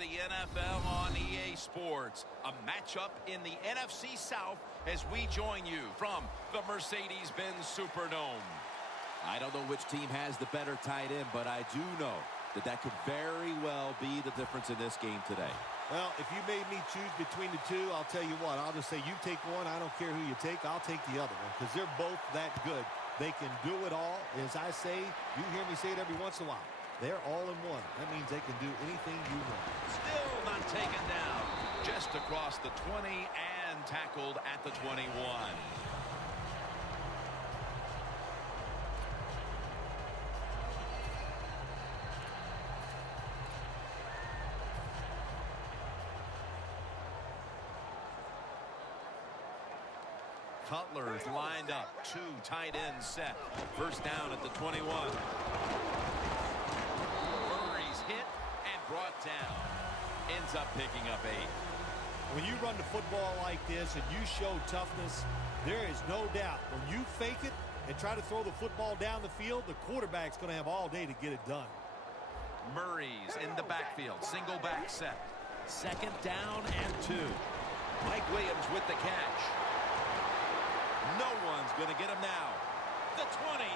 the NFL on EA Sports. A matchup in the NFC South as we join you from the Mercedes-Benz Superdome. I don't know which team has the better tight end, but I do know that could very well be the difference in this game today. Well, if you made me choose between the two, I'll tell you what. I'll just say you take one. I don't care who you take. I'll take the other one because they're both that good. They can do it all. As I say, you hear me say it every once in a while. They're all in one. That means they can do anything you want. Still not taken down. Just across the 20 and tackled at the 21. Cutler's lined up. Two tight ends set. First down at the 21. Murray's hit and brought down. Ends up picking up 8. When you run the football like this and you show toughness, there is no doubt when you fake it and try to throw the football down the field, the quarterback's going to have all day to get it done. Murray's in the backfield. Single back set. Second down and 2. Mike Williams with the catch. No one's going to get him now. The 20,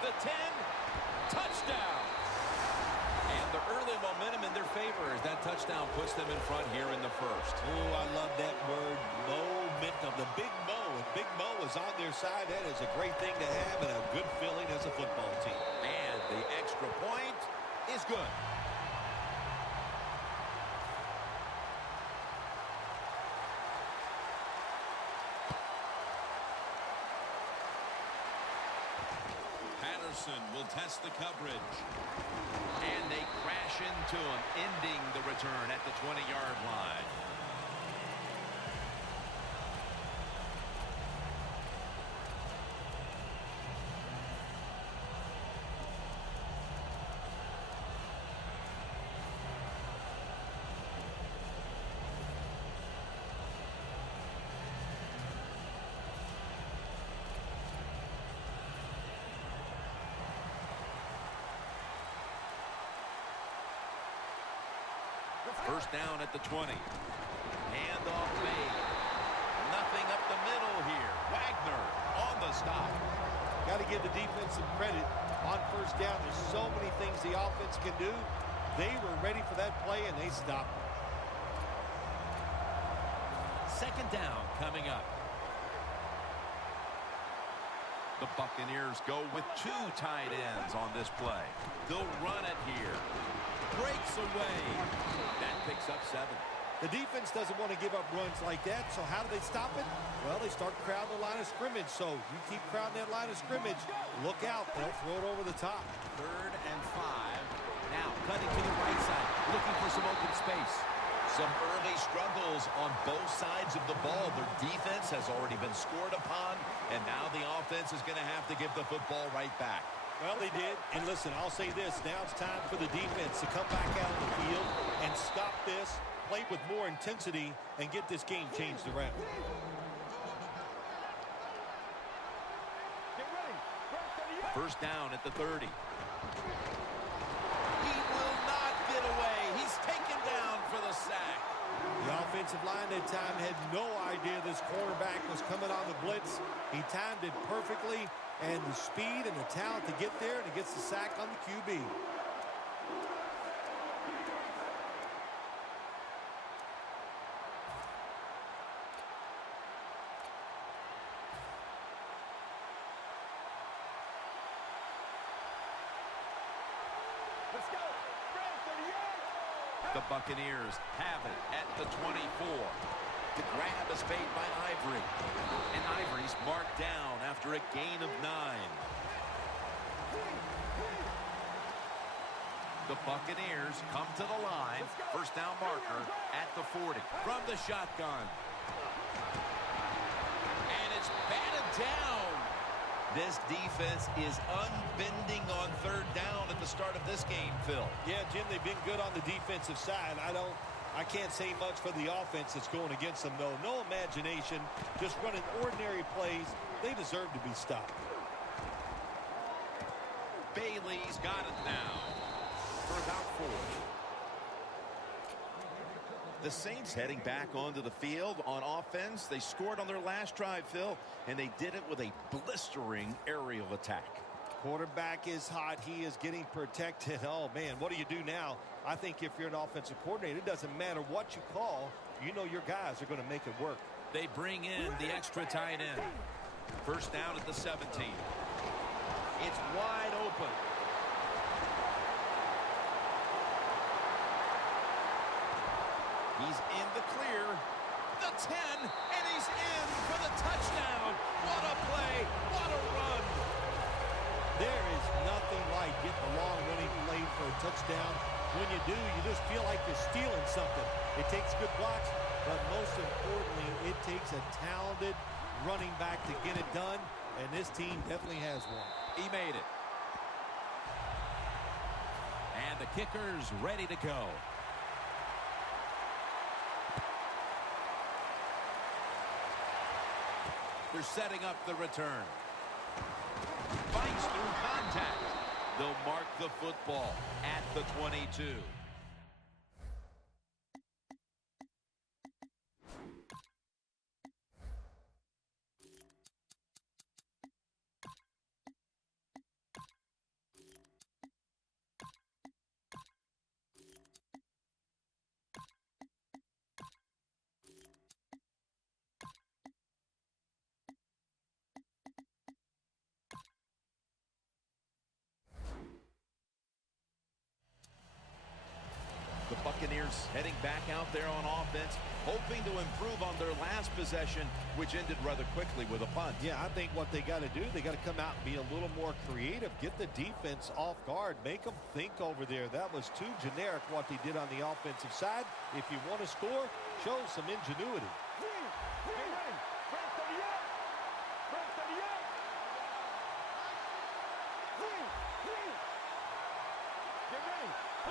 the 10, touchdown. And the early momentum in their favor as that touchdown puts them in front here in the first. Oh, I love that word, momentum. The big Mo, and Big Mo is on their side. That is a great thing to have and a good feeling as a football team. And the extra point is good. Patterson will test the coverage. And they crash into him, ending the return at the 20-yard line. First down at the 20. Handoff made. Nothing up the middle here. Wagner on the stop. Got to give the defense some credit on first down. There's so many things the offense can do. They were ready for that play, and they stopped. Second down coming up. The Buccaneers go with 2 tight ends on this play. They'll run it here. Breaks away. That picks up 7. The defense doesn't want to give up runs like that, so how do they stop it? Well, they start crowding the line of scrimmage, so you keep crowding that line of scrimmage, look out, they'll throw it over the top. 3rd and 5. Now cutting to the right side, looking for some open space. Some early struggles on both sides of the ball. Their defense has already been scored upon, and now the offense is going to have to give the football right back. Well, they did. And listen, I'll say this. Now it's time for the defense to come back out on the field and stop this, play with more intensity, and get this game changed around. First down at the 30. He will not get away. He's taken down for the sack. The offensive line that time had no idea this cornerback was coming on the blitz. He timed it perfectly, and the speed and the talent to get there, and he gets the sack on the QB. Let's go. The Buccaneers have it at the 24. The grab is made by Ivory. And Ivory's marked down after a gain of 9. The Buccaneers come to the line. First down marker at the 40. From the shotgun. And it's batted down. This defense is unbending on 3rd down at the start of this game, Phil. Yeah, Jim, they've been good on the defensive side. I can't say much for the offense that's going against them, though. No imagination, just running ordinary plays. They deserve to be stopped. Bailey's got it now for about 4. The Saints heading back onto the field on offense. They scored on their last drive, Phil, and they did it with a blistering aerial attack. Quarterback is hot. He is getting protected. Oh, man, what do you do now? I think if you're an offensive coordinator, it doesn't matter what you call. You know your guys are going to make it work. They bring in the extra tight end. First down at the 17. It's wide open. He's in the clear. The 10, and he's in for the touchdown. What a play. What a run. There is nothing like getting a long running play for a touchdown. When you do, you just feel like you're stealing something. It takes good blocks, but most importantly, it takes a talented running back to get it done, and this team definitely has one. He made it. And the kicker's ready to go. They're setting up the return. Fights through contact. They'll mark the football at the 22. The Buccaneers heading back out there on offense, hoping to improve on their last possession, which ended rather quickly with a punt. Yeah, I think what they got to do, they got to come out and be a little more creative, get the defense off guard, make them think over there. That was too generic what they did on the offensive side. If you want to score, show some ingenuity.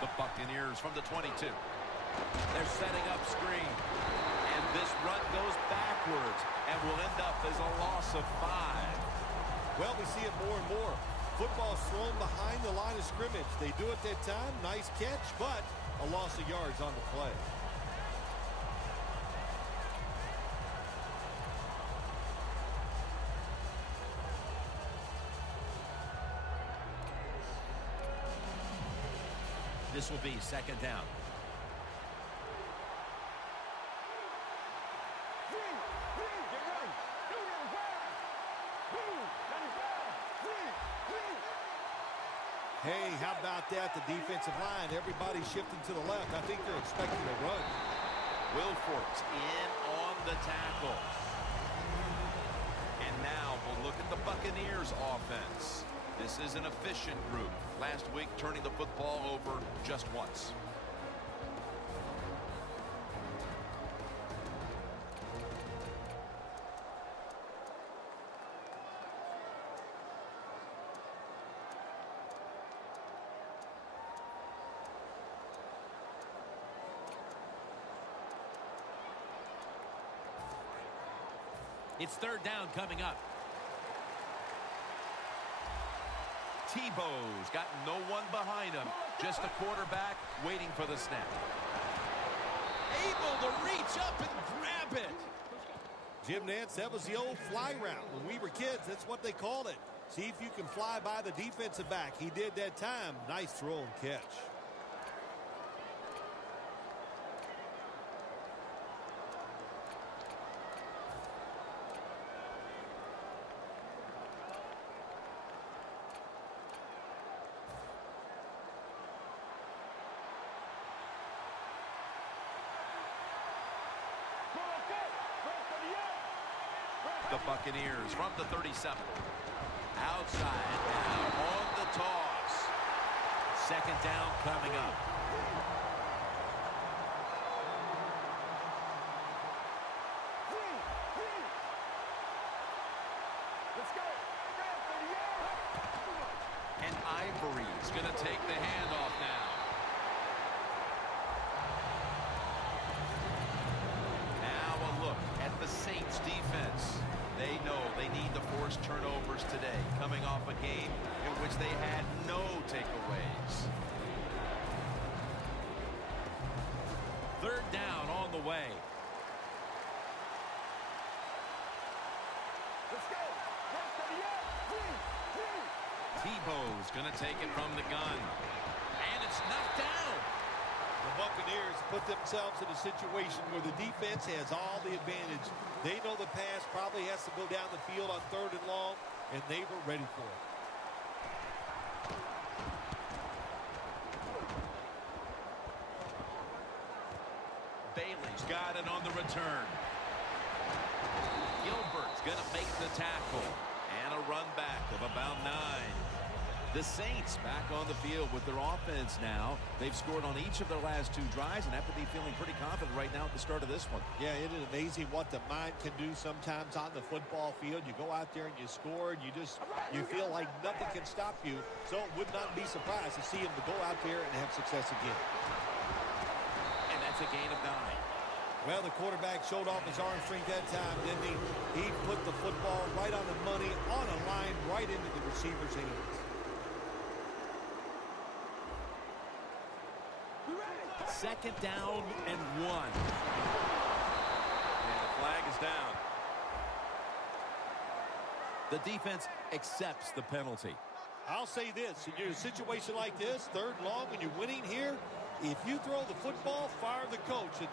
The Buccaneers from the 22. They're setting up screen. And this run goes backwards and will end up as a loss of 5. Well, we see it more and more. Football's thrown behind the line of scrimmage. They do it that time. Nice catch, but a loss of yards on the play. This will be second down. Hey, how about that? The defensive line, everybody shifting to the left. I think they're expecting a run. Wilfork's in on the tackle. And now we'll look at the Buccaneers offense. This is an efficient group. Last week, turning the football over just once. It's third down coming up. Tebow's got no one behind him. Just a quarterback waiting for the snap. Able to reach up and grab it. Jim Nantz, that was the old fly route. When we were kids, that's what they called it. See if you can fly by the defensive back. He did that time. Nice throw and catch. The Buccaneers from the 37. Outside now on the toss. Second down coming up. Let's go. And Ivory's going to take the handoff now. Now a look at the Saints defense. They know they need to force turnovers today, coming off a game in which they had no takeaways. Third down on way. Let's go. Rest of the air. Tebow's going to take it from the gun. And it's knocked down. The Buccaneers put themselves in a situation where the defense has all the advantage. They know the pass probably has to go down the field on 3rd and long, and they were ready for it. Bailey's got it on the return. Gilbert's going to make the tackle. And a run back of about 9. The Saints back on the field with their offense now. They've scored on each of their last 2 drives and have to be feeling pretty confident right now at the start of this one. Yeah, it is amazing what the mind can do sometimes on the football field. You go out there and you score, and you feel like nothing can stop you. So it would not be surprised to see him to go out there and have success again. And that's a gain of 9. Well, the quarterback showed off his arm strength that time, didn't he? He put the football right on the money, on a line, right into the receiver's hands. Second down and 1. And the flag is down. The defense accepts the penalty. I'll say this, in a situation like this, 3rd and long, when you're winning here, if you throw the football, fire the coach. And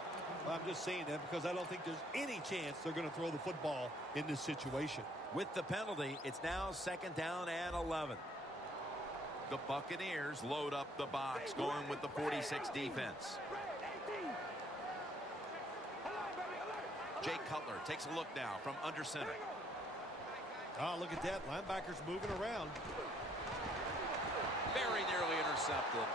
I'm just saying that because I don't think there's any chance they're going to throw the football in this situation. With the penalty, it's now 2nd down and 11. The Buccaneers load up the box, going with the 46 defense. Jay Cutler takes a look now from under center. Oh, look at that. Linebackers moving around. Very nearly intercepted.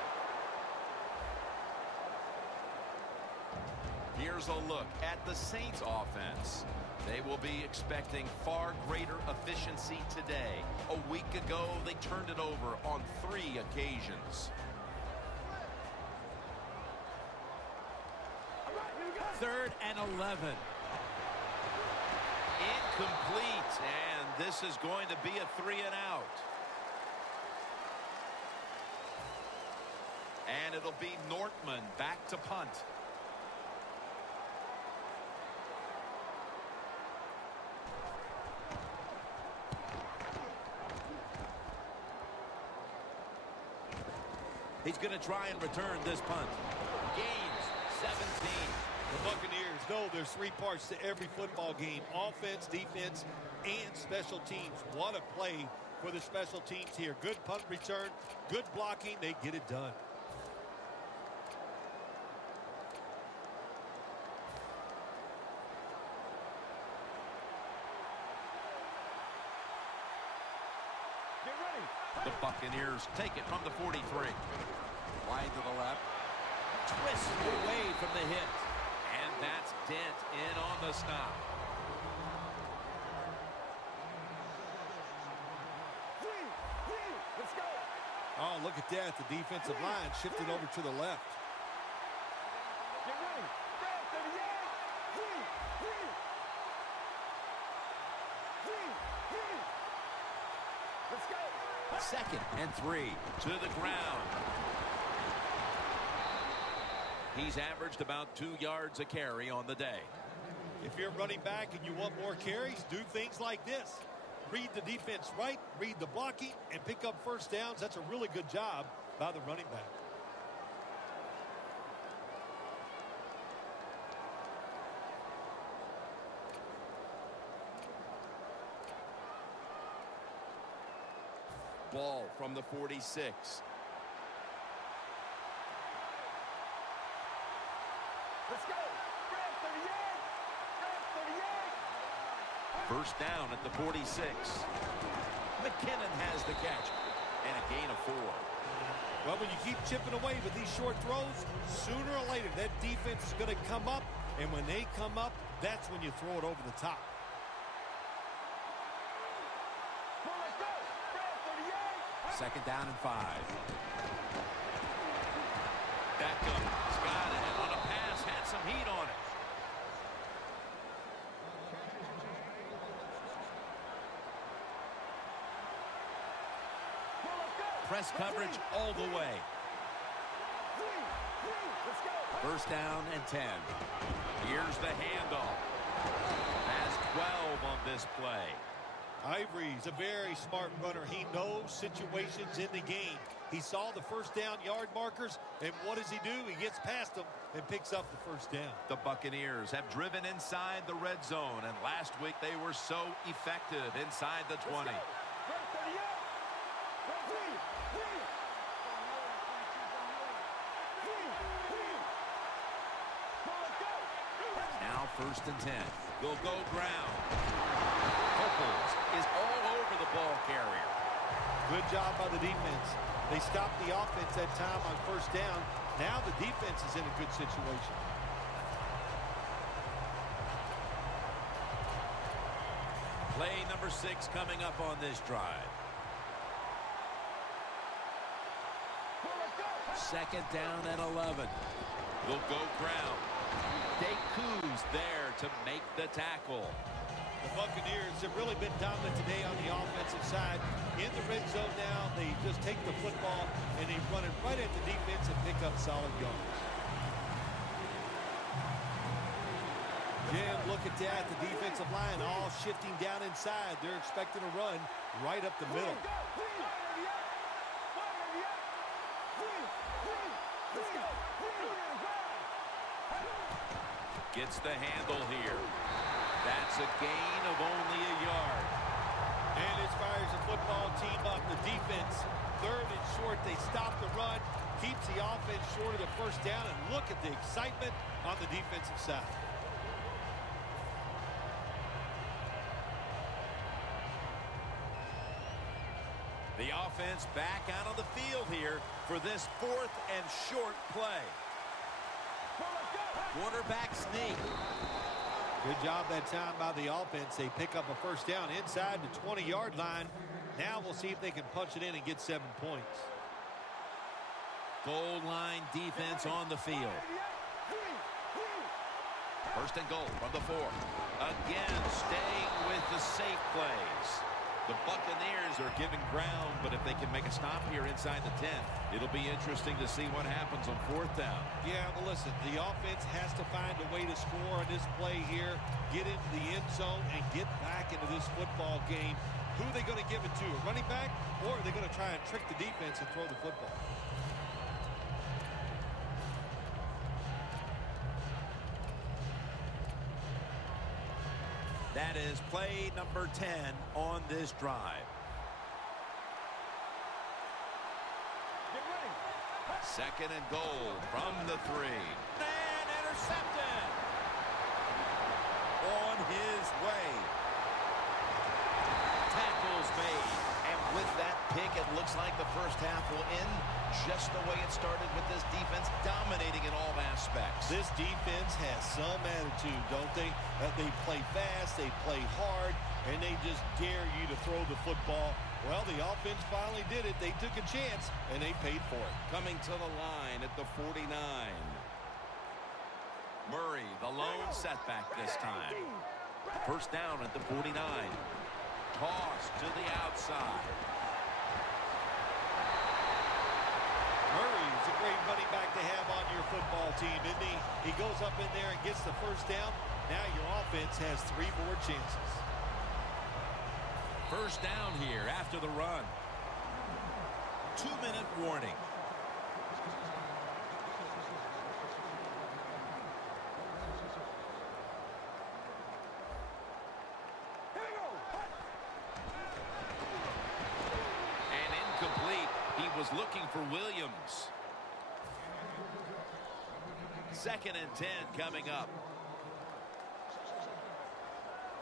Here's a look at the Saints offense. They will be expecting far greater efficiency today. A week ago, they turned it over on 3 occasions. 3rd and 11. Incomplete, and this is going to be a 3 and out. And it'll be Nortman back to punt. He's going to try and return this punt. Gains 17. The Buccaneers know there's 3 parts to every football game: offense, defense, and special teams. What a play for the special teams here. Good punt return, good blocking. They get it done. Get ready. The Buccaneers take it from the 43. Wide to the left. Twist away from the hit. And that's Dent in on the stop. Let's go. Oh, look at that. The defensive line shifted over to the left. Get ready. Red 38. Let's go. 2nd and 3 to the ground. He's averaged about 2 yards a carry on the day. If you're running back and you want more carries, do things like this. Read the defense right, read the blocking, and pick up first downs. That's a really good job by the running back. Ball from the 46. Let's go. Red 38. Red 38. First down at the 46. McKinnon has the catch. And a gain of 4. Well, when you keep chipping away with these short throws, sooner or later that defense is going to come up. And when they come up, that's when you throw it over the top. Let's go. Red 38. 2nd down and 5. Beckham's got it. And on a pass, had some heat on it. Press coverage all the way. Let's go. First down and 10. Here's the handoff. Has 12 on this play. Ivory's a very smart runner. He knows situations in the game. He saw the first down yard markers, and what does he do? He gets past them and picks up the first down. The Buccaneers have driven inside the red zone, and last week they were so effective inside the 20. Now 1st and 10. Will go ground. Couples is all over the ball carrier. Good job by the defense. They stopped the offense that time on 1st down. Now the defense is in a good situation. Play number 6 coming up on this drive. 2nd down and 11. Will go ground. Decouz there to make the tackle. The Buccaneers have really been dominant today on the offensive side. In the red zone now, they just take the football and they run it right at the defense and pick up solid yards. Jim, look at that. The defensive line all shifting down inside. They're expecting a run right up the middle. Gets the handle here. That's a gain of only a yard. And as far as the football team up, the defense, 3rd and short, they stop the run, keeps the offense short of the 1st down, and look at the excitement on the defensive side. The offense back out on the field here for this 4th and short play. Quarterback sneak. Good job that time by the offense. They pick up a 1st down inside the 20-yard line. Now we'll see if they can punch it in and get 7 points. Goal line defense on the field. 1st and goal from the 4. Again, staying with the safe plays. The Buccaneers are giving ground, but if they can make a stop here inside the 10, it'll be interesting to see what happens on 4th down. Yeah, well, listen, the offense has to find a way to score on this play here, get into the end zone, and get back into this football game. Who are they going to give it to, a running back, or are they going to try and trick the defense and throw the football? That is play number 10 on this drive. 2nd and goal from the 3. And intercepted. On his way. Tackles made. And with that pick, it looks like the 1st half will end just the way it started, with this defense dominating in all aspects. This defense has some attitude, don't they? They play fast, they play hard, and they just dare you to throw the football. Well, the offense finally did it. They took a chance, and they paid for it. Coming to the line at the 49. Murray, the lone setback this time. 1st down at the 49. Toss to the outside. Murray's a great running back to have on your football team, isn't he? He goes up in there and gets the 1st down. Now your offense has 3 more chances. 1st down here after the run. 2-minute warning. And incomplete. He was looking for Williams. 2nd and 10 coming up.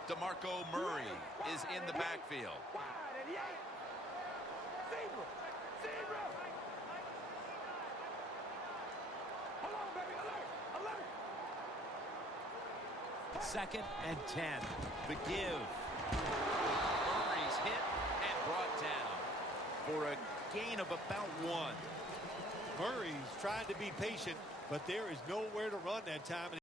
DeMarco Murray is in the backfield. Second and 10. The give. Murray's hit and brought down for a gain of about 1. Murray's trying to be patient, but there is nowhere to run that time.